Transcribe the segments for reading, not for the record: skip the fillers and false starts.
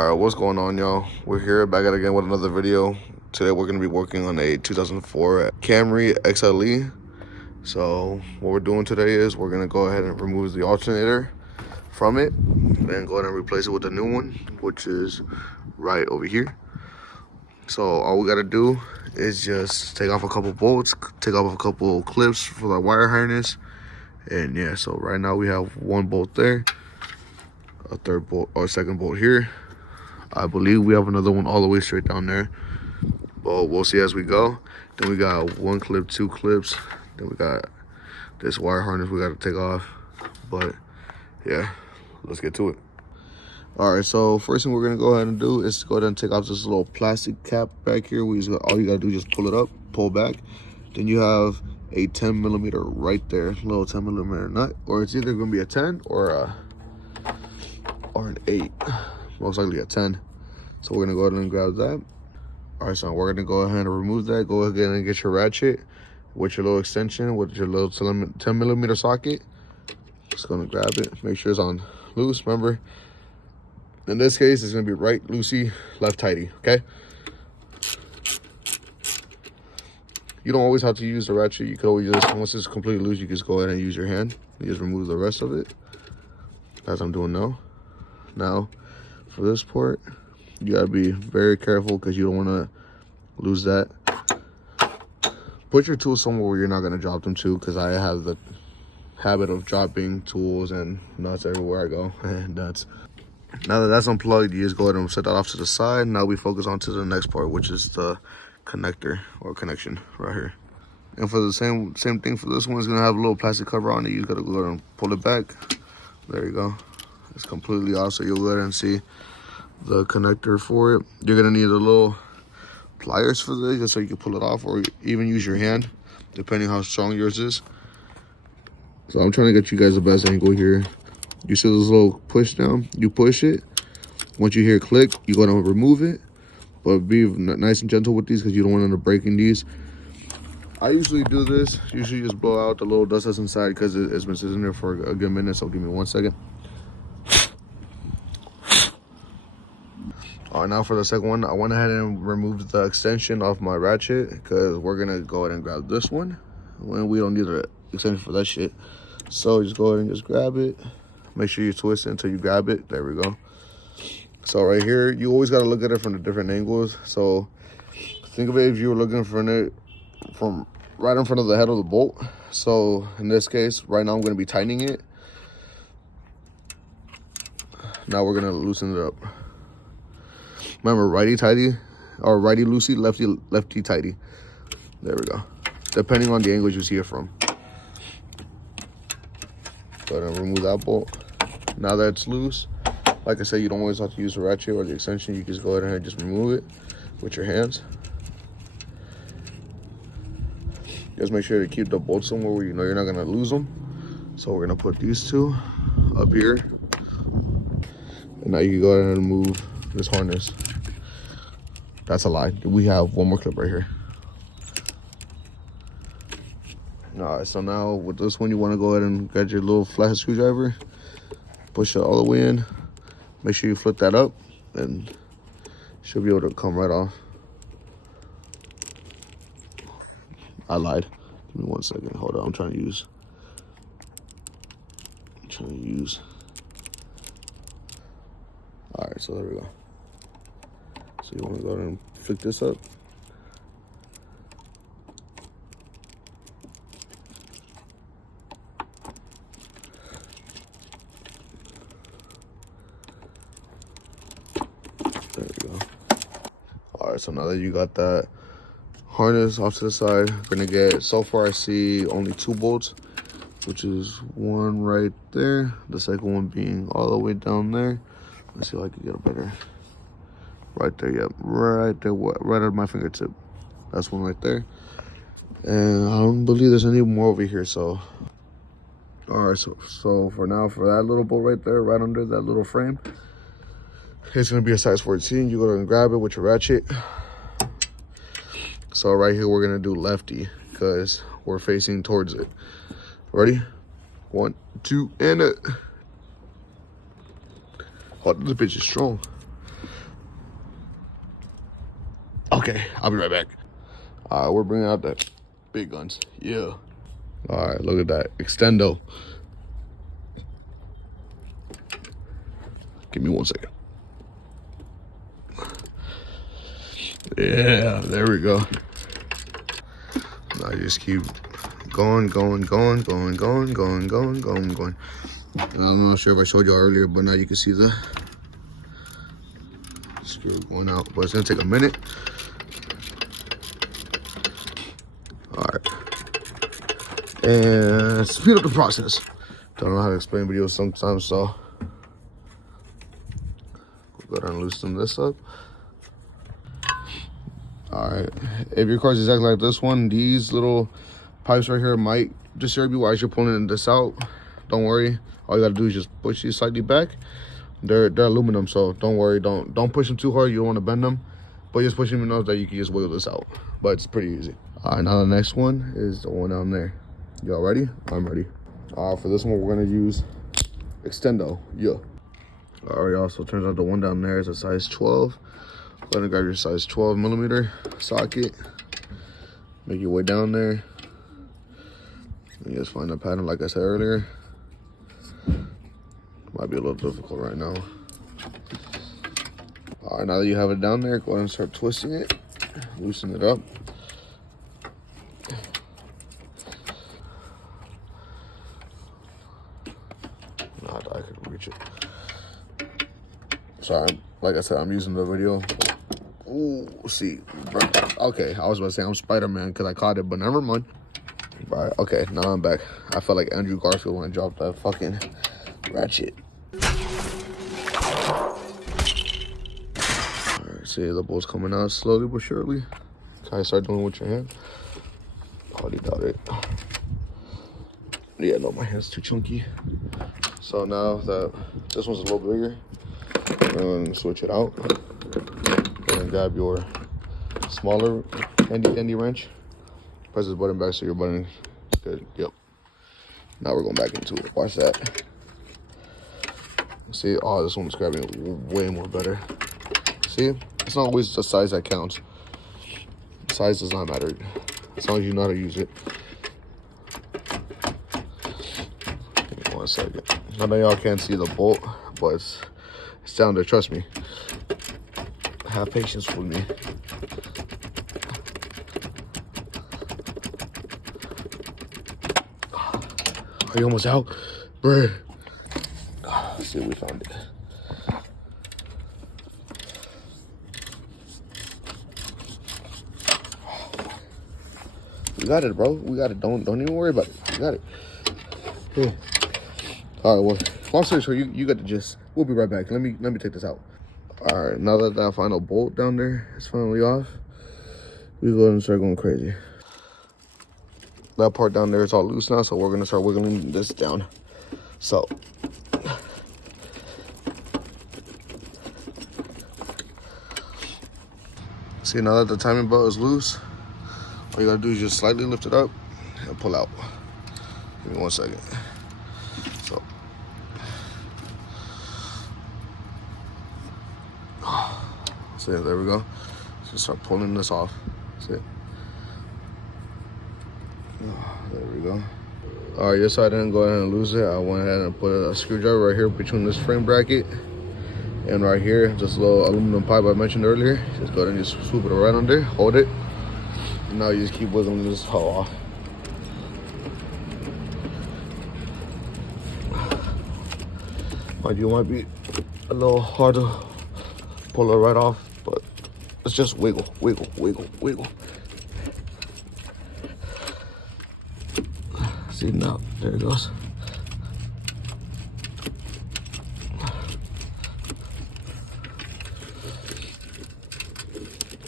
Alright, what's going on, y'all? We're here back at again with another video. Today we're going to be working on a 2004 Camry XLE. So what we're doing today is we're going to go ahead and remove the alternator from it and go ahead and replace it with a new one, which is right over here. So all we got to do is just take off a couple bolts, take off a couple clips for the wire harness, and yeah, so right now we have one bolt there, a third bolt or second bolt here. I believe we have another one all the way straight down there, but we'll see as we go. Then we got one clip, two clips. Then we got this wire harness we got to take off. But yeah, let's get to it. All right, so first thing we're gonna go ahead and do is go ahead and take off this little plastic cap back here. All you gotta do is just pull it up, pull back. Then you have a 10 millimeter right there, little 10 millimeter nut, or it's either gonna be a 10 or an 8. Most likely a 10. So we're gonna go ahead and grab that. All right, so we're gonna go ahead and remove that. Go ahead and get your ratchet with your little extension, with your little 10 millimeter socket. Just gonna grab it, make sure it's on loose. Remember, in this case, it's gonna be right loosey, left tighty, okay? You don't always have to use the ratchet. You can always just, once it's completely loose, you can just go ahead and use your hand. You just remove the rest of it, as I'm doing now. Now, for this part, you gotta be very careful because you don't want to lose that. Put your tools somewhere where you're not gonna drop them to, because I have the habit of dropping tools and nuts everywhere I go. And nuts. Now that that's unplugged, you just go ahead and set that off to the side. Now we focus on to the next part, which is the connector or connection right here. And for the same thing for this one, it's gonna have a little plastic cover on it. You gotta go ahead and pull it back. There you go. It's completely off, so you'll go ahead and see the connector for it. You're gonna need a little pliers for this, just so you can pull it off, or even use your hand, depending how strong yours is. So I'm trying to get you guys the best angle here. You see this little push down? You push it. Once you hear click, you go down and remove it. But be nice and gentle with these because you don't want to end up breaking these. I usually do this. Usually just blow out the little dust that's inside because it's been sitting there for a good minute. So give me 1 second. All right, now for the second one, I went ahead and removed the extension off my ratchet because we're gonna go ahead and grab this one. When we don't need an extension for that shit. So just go ahead and just grab it. Make sure you twist it until you grab it. There we go. So right here, you always gotta look at it from the different angles. So think of it if you were looking from it from right in front of the head of the bolt. So in this case, right now I'm gonna be tightening it. Now we're gonna loosen it up. Remember, righty tighty, or righty loosey, lefty tighty. There we go. Depending on the angle you see it from. Go ahead and remove that bolt. Now that it's loose, like I said, you don't always have to use the ratchet or the extension. You can just go ahead and just remove it with your hands. Just make sure to keep the bolts somewhere where you know you're not gonna lose them. So we're gonna put these two up here. And now you can go ahead and remove this harness. That's a lie. We have one more clip right here. All right, so now with this one, you want to go ahead and get your little flathead screwdriver, push it all the way in. Make sure you flip that up, and it should be able to come right off. I lied. Give me 1 second. Hold on. I'm trying to use. All right, so there we go. So you want to go ahead and flick this up. There we go. All right, so now that you got that harness off to the side, we're gonna get, so far I see only 2 bolts, which is one right there, the second one being all the way down there. Let's see if I can get a better. Right there, yep, right there, right at my fingertip. That's one right there. And I don't believe there's any more over here, so. All right, so for now, for that little bolt right there, right under that little frame, it's gonna be a size 14. You go and grab it with your ratchet. So right here, we're gonna do lefty because we're facing towards it. Ready? 1, 2, and it. Oh, this bitch is strong. Okay, I'll be right back. All right, we're bringing out the big guns. Yeah. All right, look at that. Extendo. Give me 1 second. Yeah, there we go. I just keep going. I'm not sure if I showed you earlier, but now you can see the screw going out. But it's gonna take a minute. All right, and speed up the process. Don't know how to explain videos sometimes, so we'll go down and loosen this up. All right, if your car's exactly like this one, these little pipes right here might disturb you as you're pulling this out. Don't worry, all you gotta do is just push these slightly back. They're aluminum, so don't worry, don't push them too hard. You don't want to bend them, but just push them enough that you can just wiggle this out. But it's pretty easy. All right, now the next one is the one down there. Y'all ready? I'm ready. All right, for this one we're gonna use extendo. Yeah. All right, y'all, so it turns out the one down there is a size 12. Go ahead and grab your size 12 millimeter socket. Make your way down there. And just find a pattern like I said earlier. Might be a little difficult right now. All right, now that you have it down there, go ahead and start twisting it. Loosen it up. Not that I could reach it. Sorry, like I said, I'm using the video. Ooh, see. Okay, I was about to say I'm Spider-Man because I caught it, but never mind. All right, okay, now I'm back. I felt like Andrew Garfield when I dropped that fucking ratchet. All right, see the bolt's coming out slowly but surely. Try to start doing it with your hand. Already got it. Yeah, no, my hand's too chunky. So now that this one's a little bigger, I'm gonna switch it out. And grab your smaller handy wrench. Press this button back so your button is good. Yep. Now we're going back into it. Watch that. See, oh, this one's grabbing way more better. See, it's not always the size that counts. Size does not matter as long as you know how to use it. Give me 1 second. I know y'all can't see the bolt, but it's down there. Trust me. Have patience with me. Are you almost out? Bruh. Let's see if we found it. We got it, bro. We got it. Don't even worry about it. We got it. Here. All right, well, long story short, you got the gist. We'll be right back. Let me take this out. All right, now that that final bolt down there is finally off, we go ahead and start going crazy. That part down there is all loose now, so we're gonna start wiggling this down. So, see, now that the timing belt is loose, all you gotta do is just slightly lift it up and pull out. Give me 1 second. So, see, there we go. Just start pulling this off. See? There we go. All right, just so I didn't go ahead and lose it, I went ahead and put a screwdriver right here between this frame bracket and right here, this little aluminum pipe I mentioned earlier. Just go ahead and just swoop it right under, hold it, and now you just keep wiggling this hull off. Mind you, it might be a little hard to pull it right off, but it's just wiggle, wiggle, wiggle, wiggle. See, now, there it goes.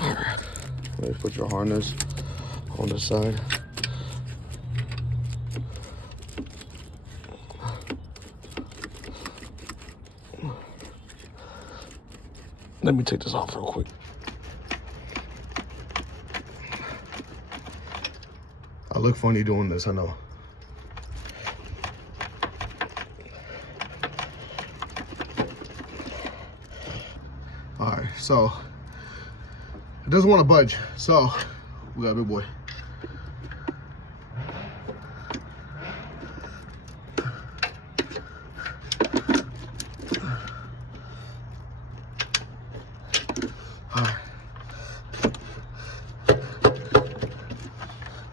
All right, let's put your harness on the side. Let me take this off real quick. I look funny doing this, I know. All right, so It doesn't want to budge, so we got a big boy.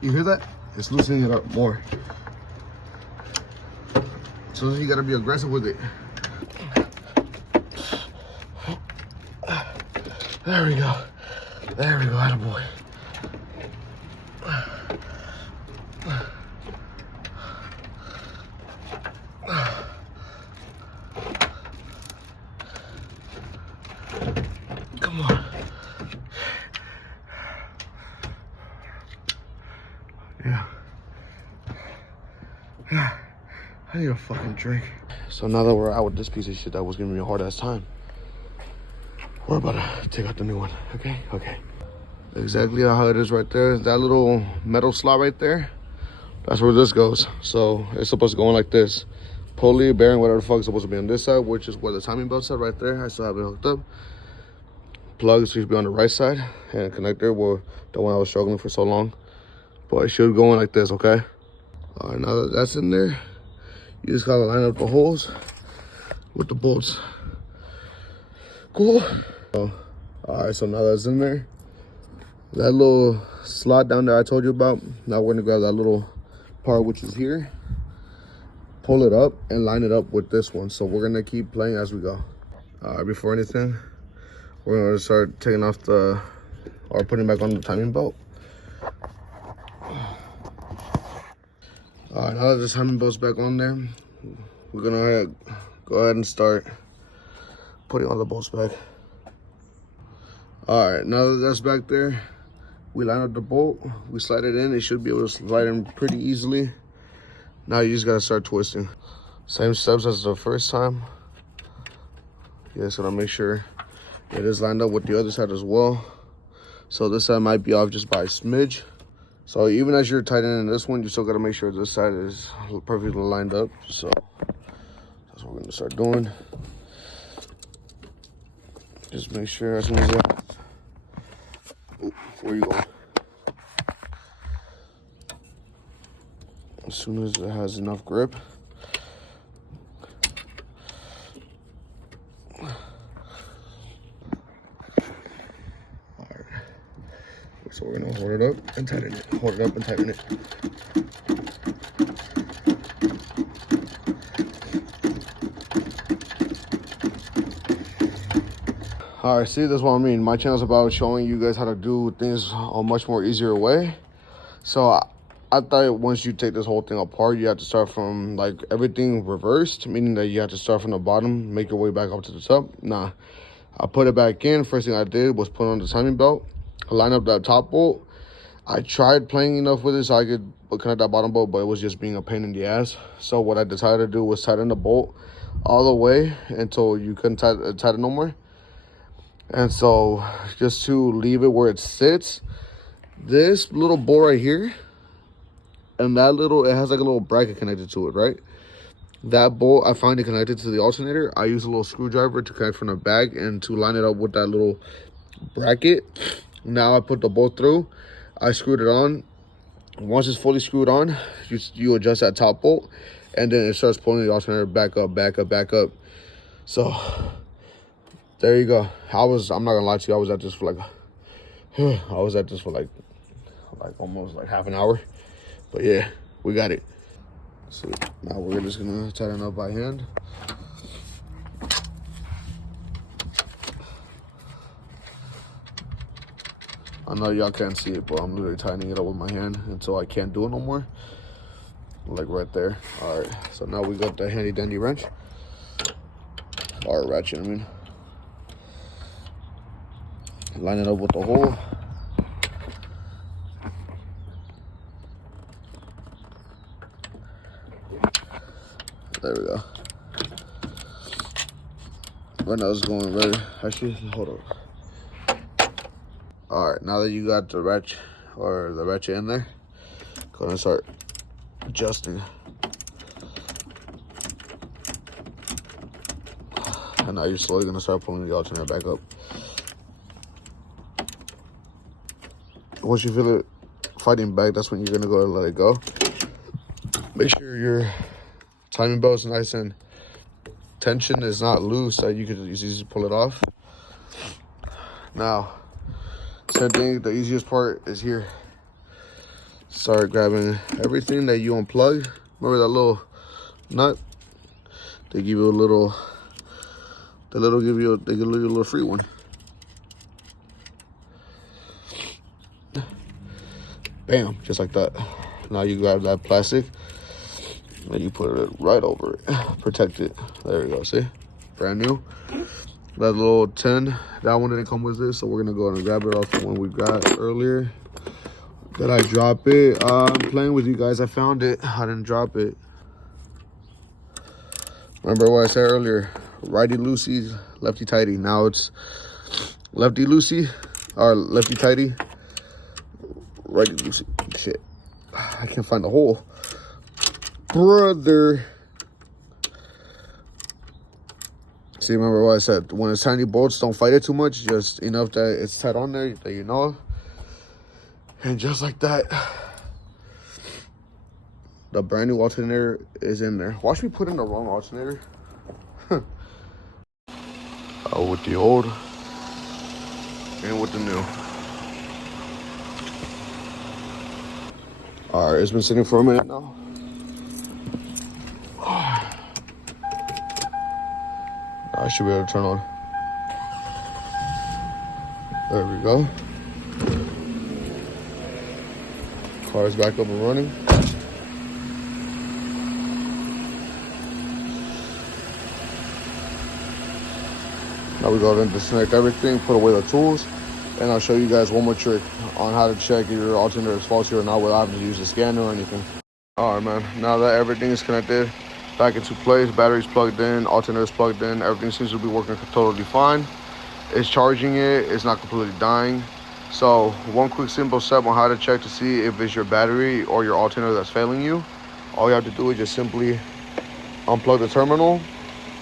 You hear that? It's loosening it up more. So you gotta be aggressive with it. There we go. There we go, attaboy. Come on. Yeah. I need a fucking drink. So now that we're out with this piece of shit that was giving me a hard ass time, we're about to take out the new one. Okay? Okay. Exactly how it is right there. That little metal slot right there, that's where this goes. So it's supposed to go in like this. Pulley, bearing, whatever the fuck is supposed to be on this side, which is where the timing belt's at right there. I still have it hooked up. Plug should be on the right side, and connector, well, the one I was struggling for so long. But it should go in like this, okay? All right, now that that's in there, you just gotta line up the holes with the bolts. Cool. All right, so now that's in there. That little slot down there I told you about, now we're gonna grab that little part which is here, pull it up and line it up with this one. So we're gonna keep playing as we go. All right, before anything, we're gonna start taking off or putting back on the timing belt. All right, now that the timing belt's back on there, we're gonna go ahead and start putting all the bolts back. All right, now that that's back there, we line up the bolt, we slide it in. It should be able to slide in pretty easily. Now you just gotta start twisting. Same steps as the first time. You just gotta make sure it is lined up with the other side as well. So this side might be off just by a smidge. So even as you're tightening this one, you still gotta make sure this side is perfectly lined up. So that's what we're gonna start doing. Just make sure as soon as that, where you going? As soon as it has enough grip. Alright. So we're gonna hold it up and tighten it. Hold it up and tighten it. All right, see, that's what I mean. My channel's about showing you guys how to do things a much more easier way. So I thought once you take this whole thing apart, you have to start from like everything reversed, meaning that you have to start from the bottom, make your way back up to the top. Nah, I put it back in. First thing I did was put on the timing belt, line up that top bolt. I tried playing enough with it so I could connect that bottom bolt, but it was just being a pain in the ass. So what I decided to do was tighten the bolt all the way until you couldn't tighten no more. And so just to leave it where it sits, this little bolt right here and that little, it has like a little bracket connected to it, right? That bolt I find it connected to the alternator. I use a little screwdriver to connect from the back and to line it up with that little bracket. Now I put the bolt through, I screwed it on. Once it's fully screwed on, you adjust that top bolt, and then it starts pulling the alternator back up, back up, back up. So there you go. I'm not gonna lie to you, I was at this for like almost like half an hour. But yeah, we got it. So now we're just gonna tighten up by hand. I know y'all can't see it, but I'm literally tightening it up with my hand until I can't do it no more. Like right there. All right, so now we got the handy dandy wrench. Or ratchet, I mean. Line it up with the hole. There we go. Right now it's going very, actually, hold on. All right, now that you got the ratchet in there, go ahead and start adjusting. And now you're slowly gonna start pulling the alternator back up. Once you feel it fighting back, that's when you're gonna go and let it go. Make sure your timing belt is nice and tension is not loose, so you can easily pull it off. Now, same thing, the easiest part is here. Start grabbing everything that you unplug. Remember that little nut? They give you a little, they give you a little free one. Bam, just like that. Now you grab that plastic and you put it right over it. Protect it. There we go, see? Brand new. That little tin, that one didn't come with this, so we're gonna go and grab it off the one we got earlier. Did I drop it? I'm playing with you guys. I found it. I didn't drop it. Remember what I said earlier? Righty loosey, lefty tighty. Now it's lefty loosey, or lefty tighty, righty loosey. Shit, I can't find the hole, brother. See, remember what I said? When it's tiny bolts, don't fight it too much. Just enough that it's tight on there that you know. And just like that, the brand new alternator is in there. Watch me put in the wrong alternator. With the old and with the new. All right, it's been sitting for a minute now. I should be able to turn on. There we go. Car's back up and running. Now we go ahead and disconnect everything, put away the tools, and I'll show you guys one more trick on how to check if your alternator is faulty or not without having to use the scanner or anything. All right, man. Now that everything is connected back into place, battery's plugged in, alternator is plugged in, everything seems to be working totally fine. It's charging it, it's not completely dying. So one quick simple step on how to check to see if it's your battery or your alternator that's failing you. All you have to do is just simply unplug the terminal.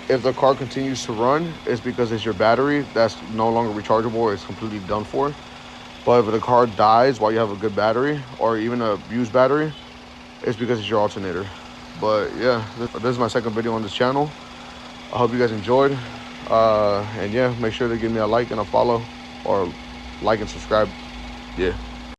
If the car continues to run, it's because it's your battery that's no longer rechargeable, it's completely done for. But if the car dies while you have a good battery or even a used battery, it's because it's your alternator. But yeah, this is my second video on this channel. I hope you guys enjoyed. And yeah, make sure to give me a like and a follow, or like and subscribe. Yeah.